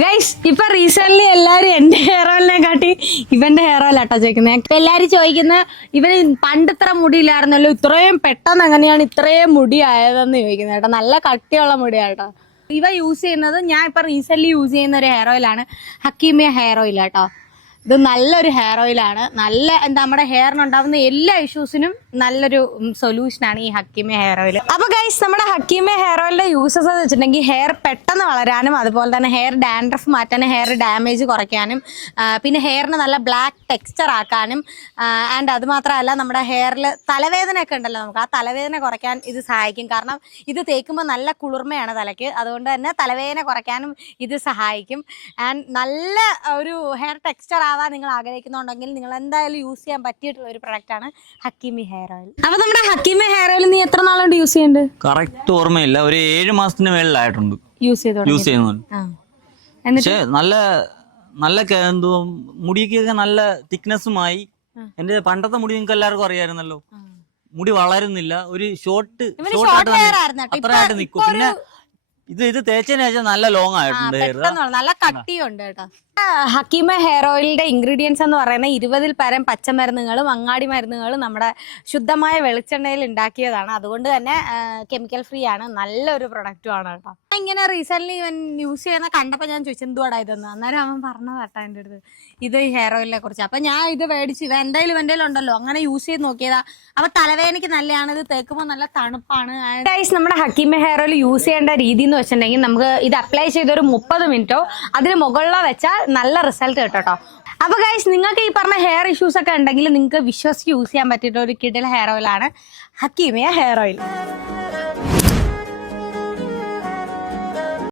Guys ഇപ്പൊ recent എല്ലാരും എന്റെ ഹെയർ ഓയിലിനെ കാട്ടി ഇവന്റെ ഹെയർ ഓയിൽ ആട്ടോ ചോദിക്കുന്നത്. ഇപ്പൊ എല്ലാരും ചോദിക്കുന്നത് ഇവന് പണ്ട് ഇത്ര മുടിയില്ലായിരുന്നല്ലോ, ഇത്രയും പെട്ടെന്ന് എങ്ങനെയാണ് ഇത്രയും മുടി ആയതെന്ന് ചോദിക്കുന്നത് കേട്ടോ. നല്ല കട്ടിയുള്ള മുടിയാട്ടോ. ഇവ യൂസ് ചെയ്യുന്നത് ഞാൻ ഇപ്പൊ റീസെന്റ് യൂസ് ചെയ്യുന്ന ഒരു ഹെയർ ഓയിലാണ്, ഹക്കീമിയ ഹെയർ ഓയിൽ കേട്ടോ. ഇത് നല്ലൊരു ഹെയർ ഓയിലാണ്. നല്ല എന്താ നമ്മുടെ ഹെയറിനുണ്ടാവുന്ന എല്ലാ ഇഷ്യൂസിനും നല്ലൊരു സൊല്യൂഷനാണ് ഈ ഹക്കീമിയ ഹെയർ ഓയിൽ. അപ്പൊ ഗൈസ് നമ്മുടെ ഹക്കീമിയ ഹെയർ ഓയിലിന്റെ യൂസസ് എന്ന് വെച്ചിട്ടുണ്ടെങ്കിൽ ഹെയർ പെട്ടെന്ന് വളരാനും അതുപോലെ തന്നെ ഹെയർ ഡാൻഡ്രഫ് മാറ്റാനും ഹെയർ ഡാമേജ് കുറയ്ക്കാനും പിന്നെ ഹെയറിന് നല്ല ബ്ലാക്ക് ടെക്സ്ചർ ആക്കാനും ആൻഡ് അത് മാത്രമല്ല നമ്മുടെ ഹെയറിൽ തലവേദനയൊക്കെ ഉണ്ടല്ലോ, നമുക്ക് ആ തലവേദന കുറയ്ക്കാൻ ഇത് സഹായിക്കും. കാരണം ഇത് തേക്കുമ്പോൾ നല്ല കുളിർമയാണ് തലയ്ക്ക്, അതുകൊണ്ട് തന്നെ തലവേദന കുറയ്ക്കാനും ഇത് സഹായിക്കും. ആൻഡ് നല്ല ഒരു ഹെയർ ടെക്സ്ചർ ആവാൻ നിങ്ങൾ ആഗ്രഹിക്കുന്നുണ്ടെങ്കിൽ നിങ്ങൾ എന്തായാലും യൂസ് ചെയ്യാൻ പറ്റിയിട്ടുള്ള ഒരു പ്രൊഡക്റ്റ് ആണ് ഹക്കീമി ഹെയർ ഓയിൽ. അപ്പൊ നമ്മുടെ ഹക്കീമി ഹെയർ ഓയിൽ നീ എത്ര നാളുകൊണ്ട് യൂസ് ചെയ്യുന്നുണ്ട്? കറക്റ്റ് ഓർമ്മയില്ല, ഒരു 7 മാസത്തിന് മേളിലായിട്ടുണ്ട് യൂസ് ചെയ്യുന്നുണ്ട്. പക്ഷേ നല്ല നല്ല എന്തോ മുടിക്കൊക്കെ നല്ല തിക്നെസ്സുമായി. എന്റെ പണ്ടത്തെ മുടി നിങ്ങൾക്ക് എല്ലാവർക്കും അറിയാമായിരുന്നല്ലോ, മുടി വളരുന്നില്ല, ഒരു ഷോർട്ട് അത്രയായിട്ട് നിൽക്കും. പിന്നെ ഇത് തേച്ചതിന് ശേഷം നല്ല ലോങ് ആയിട്ടുണ്ട്, നല്ല കട്ടിയുണ്ട് കേട്ടോ. ഹക്കീമ ഹെയർ ഓയിലിന്റെ ഇൻഗ്രീഡിയൻസ് എന്ന് പറയുന്ന 20-ൽ പരം പച്ചമരുന്നുകളും അങ്ങാടി മരുന്നുകളും നമ്മുടെ ശുദ്ധമായ വെളിച്ചെണ്ണയിൽ ഉണ്ടാക്കിയതാണ്. അതുകൊണ്ട് തന്നെ കെമിക്കൽ ഫ്രീ ആണ്, നല്ലൊരു പ്രൊഡക്റ്റും ആണ് കേട്ടോ. ഇങ്ങനെ റീസെന്റ് ഇവൻ യൂസ് ചെയ്യുന്ന കണ്ടപ്പോൾ ഞാൻ ചോദിച്ചു എന്തുവാടാ ഇതെന്ന്. അന്നേരം അവൻ പറഞ്ഞതാട്ടാ എൻ്റെ അടുത്ത് ഇത് ഈ ഹെയർ ഓയിലിനെ കുറിച്ച്. അപ്പൊ ഞാൻ ഇത് മേടിച്ചു, ഇവ എന്തായാലും ഇവൻ്റെ ഉണ്ടല്ലോ, അങ്ങനെ യൂസ് ചെയ്ത് നോക്കിയതാ. അപ്പൊ തലവേദനയ്ക്ക് നല്ലതാണ്, ഇത് തേക്കുമ്പോൾ നല്ല തണുപ്പാണ്. നമ്മുടെ ഹക്കീമ ഹെയർ ഓയിൽ യൂസ് ചെയ്യേണ്ട രീതി എന്ന് വെച്ചിട്ടുണ്ടെങ്കിൽ നമുക്ക് ഇത് അപ്ലൈ ചെയ്തൊരു 30 മിനിറ്റോ അതിന് മുകളിലോ വെച്ചാൽ നല്ല റിസൾട്ട് കിട്ടോ. അപ്പൊ ഗൈസ് നിങ്ങൾക്ക് ഈ പറഞ്ഞ ഹെയർ ഇഷ്യൂസ് ഒക്കെ ഉണ്ടെങ്കിൽ നിങ്ങൾക്ക് വിശ്വസിച്ച് യൂസ് ചെയ്യാൻ പറ്റിയിട്ട് ഒരു കിടില ഹെയർ ഓയിലാണ് ഹക്കീമിയ ഹെയർ ഓയിൽ.